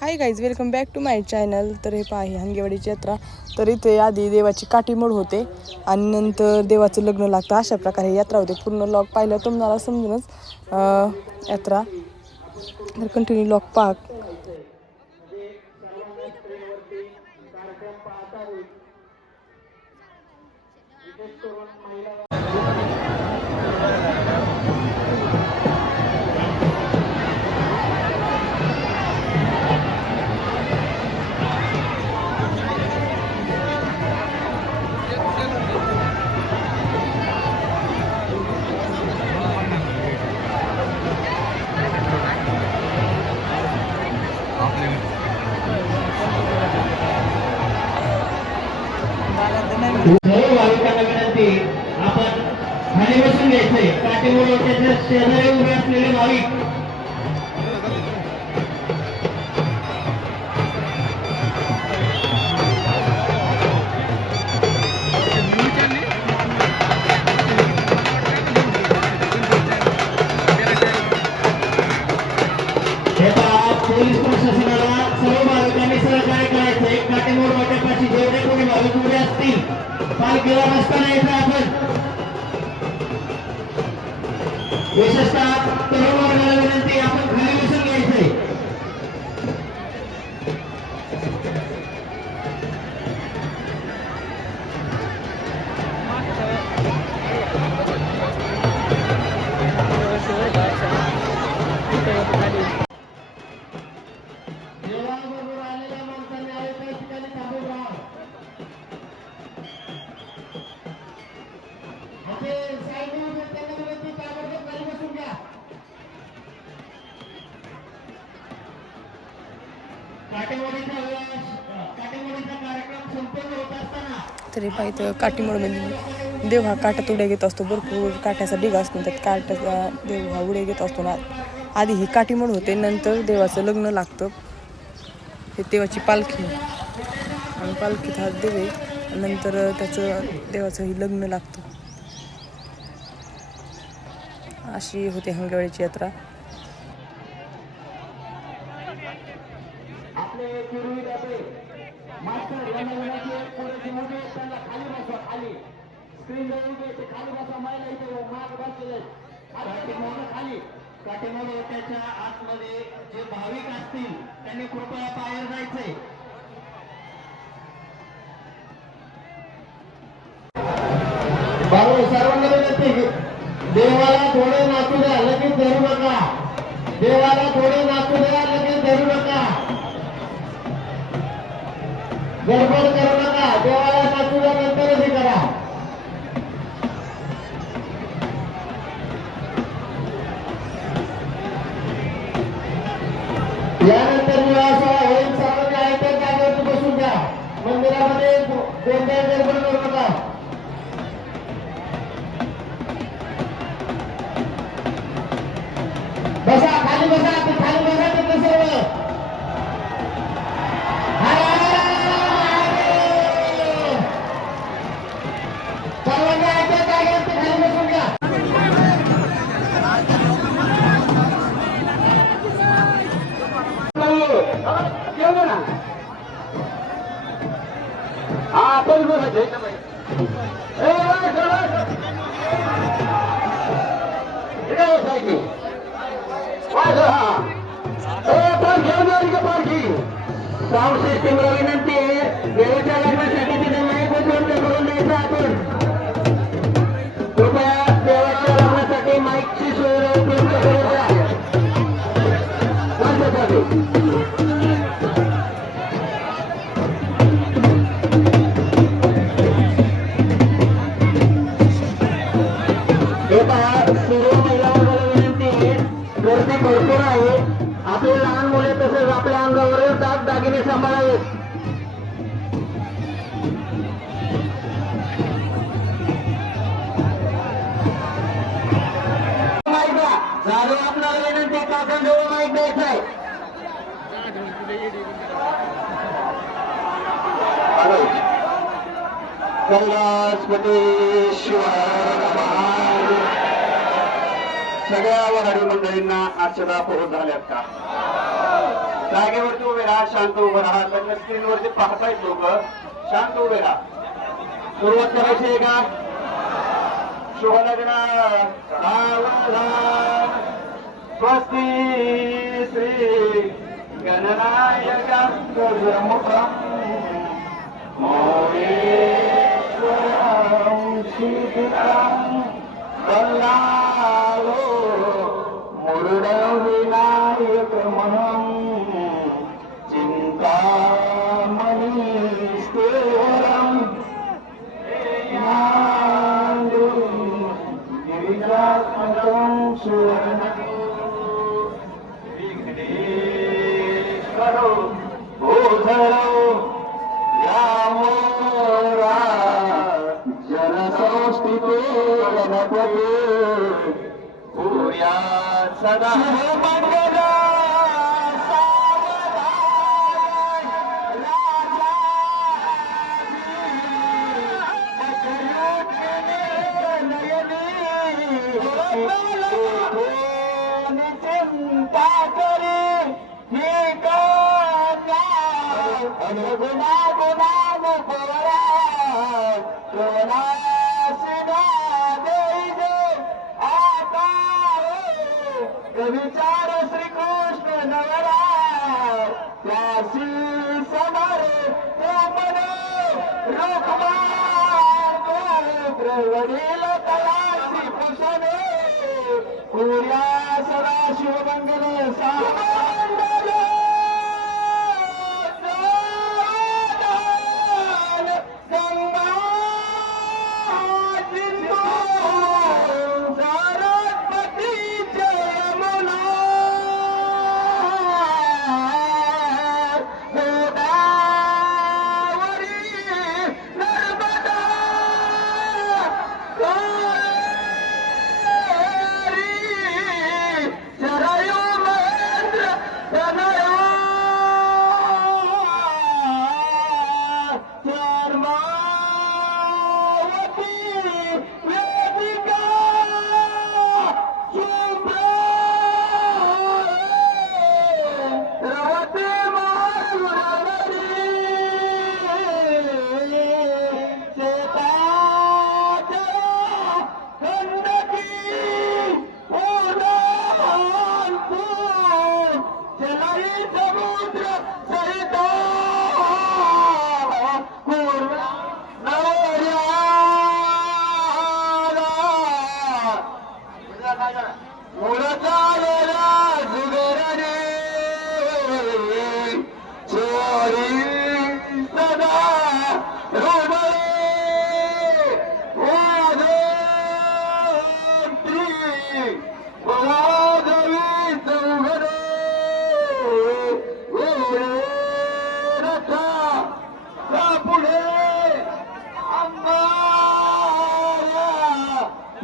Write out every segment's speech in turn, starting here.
Hi guys welcome back to my channel तर हे पहा ही हंगेवाडीची यात्रा. तर इथे आधी देवाची काठीमोड होते आणि नंतर देवाचं लग्न लागतं. अशा प्रकारे यात्रा होते. पूर्ण लॉक पाहिलं तुम्हाला समजूनच यात्रा. तर कंटिन्यू लॉक पाक घ्यायचंय काटेमुळे त्याच्या शेजारी उभे असलेले भाविक हे पहा, पोलीस प्रशासनाला सर्व भाविकांनी सहकार्य काटेमोड जेवढे कोणी भाविक उभे असतील पालखीला रस्ता यायचं आपण. विशेषतः तरुण वर्गाला विनंती आपण खाली तरी पाहिजे इथं काठीमोडमध्ये म्हणजे देव हा काटात उड्या घेत असतो भरपूर काठ्याचा ढिगा असतो त्यात काट्याचा देव हा उड्या घेत असतो. ना आधी ही काठीमोड होते नंतर देवाचं लग्न लागतं. हे देवाची पालखी. आणि पालखीत हा देव आहे नंतर त्याचं देवाचं ही लग्न लागतं. अशी होते हंगेवाळीची यात्रा. आपले पूर्वी डबे मास्टर यांना विनंती आहे, पुढे उभे त्यांना खाली बसवा खाली. स्क्रीन जवळ उभे ते खाली बसवा महिला इथे माग बसलेले खाली काठीमोड त्याच्या आतमध्ये जे भाविक असतील त्यांनी कृपया बाहेर सर्वांना विनंती आहे, देवाला थोडे नाचू द्या लगेच धरू नका. देवाला थोडे नाचू द्या लगेच धरू नका. गडबड करू नका. देवाला नाचू नंतरच हे करा. यानंतर विवाह होईल सर्वांनी आहे तर जागेवरती बसून घ्या मंदिरामध्ये कोणत्याही गडबड साऊंड सिस्टीमला विनंती आहे वेळेच्या लग्नासाठी तिथे करून द्यायचं आपण कृपया देवाच्या लग्नासाठी माईकची सोय उपलब्ध करून द्या कैलासपती शिवाय सगळ्या वाढी मंडळींना अक्षता पोहोच झाल्यात का? जागेवरती उभे राहा शांत उभे राहा. लग्न स्क्रीनवरती पाहतायत लोक. शांत उभे राहा. सुरुवात करायची आहे का? शुभ लग्न स्वस्ती श्री गणनायका गजमुखम मोरेश्वरं कल्लालो मुरुडविनायकमहं सदा मङ्गला सावधान गुना गुना विचार श्रीकृष्ण नवरा त्याशी समारे तो मने वडील तलाशी पुषणे. पुऱ्या सदा शिवमंगल सा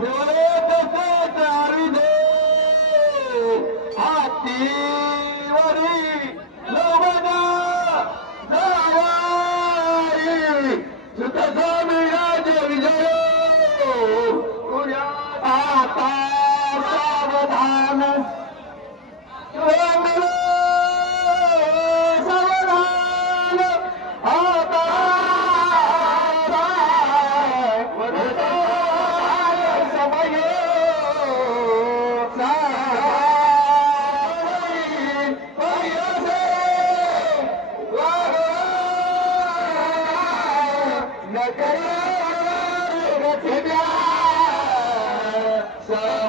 पुढे सर्व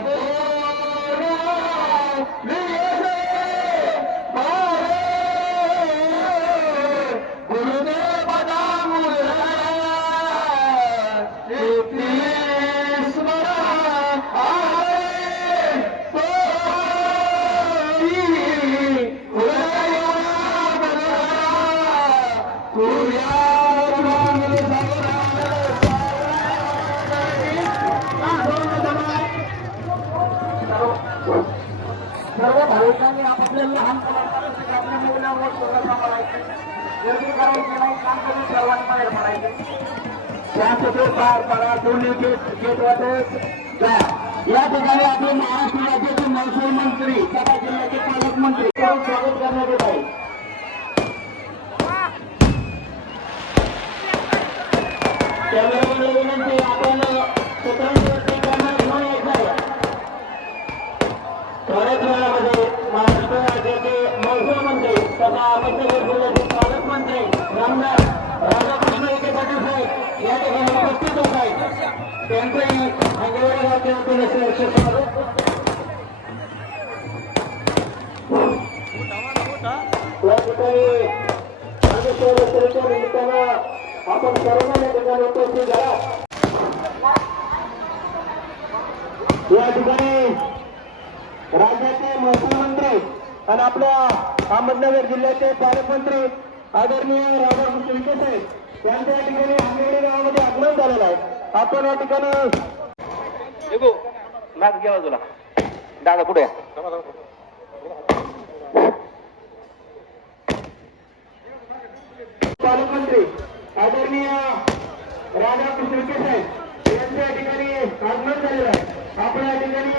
शांततेत पार या ठिकाणी आपले महाराष्ट्र राज्याचे महसूल मंत्री तथा जिल्ह्याचे पालकमंत्री स्वागत करण्यात येत आहे त्यामुळे विनंती आपण आहेत त्यांचंही या ठिकाणी नागेश्वर दसऱ्याच्या निमित्तानं आपण सर्वांना या ठिकाणी उपस्थित झाला या ठिकाणी राज्याचे महसूल मंत्री आणि आपल्या अहमदनगर जिल्ह्याचे पालकमंत्री आदरणीय राधाकृष्ण विखे साहेब यांच्या ठिकाणी आंबेडकर गावामध्ये आगमन झालेलं आहे. आपण या ठिकाणी माग घ्या बाजूला. दादा पुढे पालकमंत्री आदरणीय राधाकृष्ण साहेब यांच्या ठिकाणी आगमन झालेलं आहे. आपण या ठिकाणी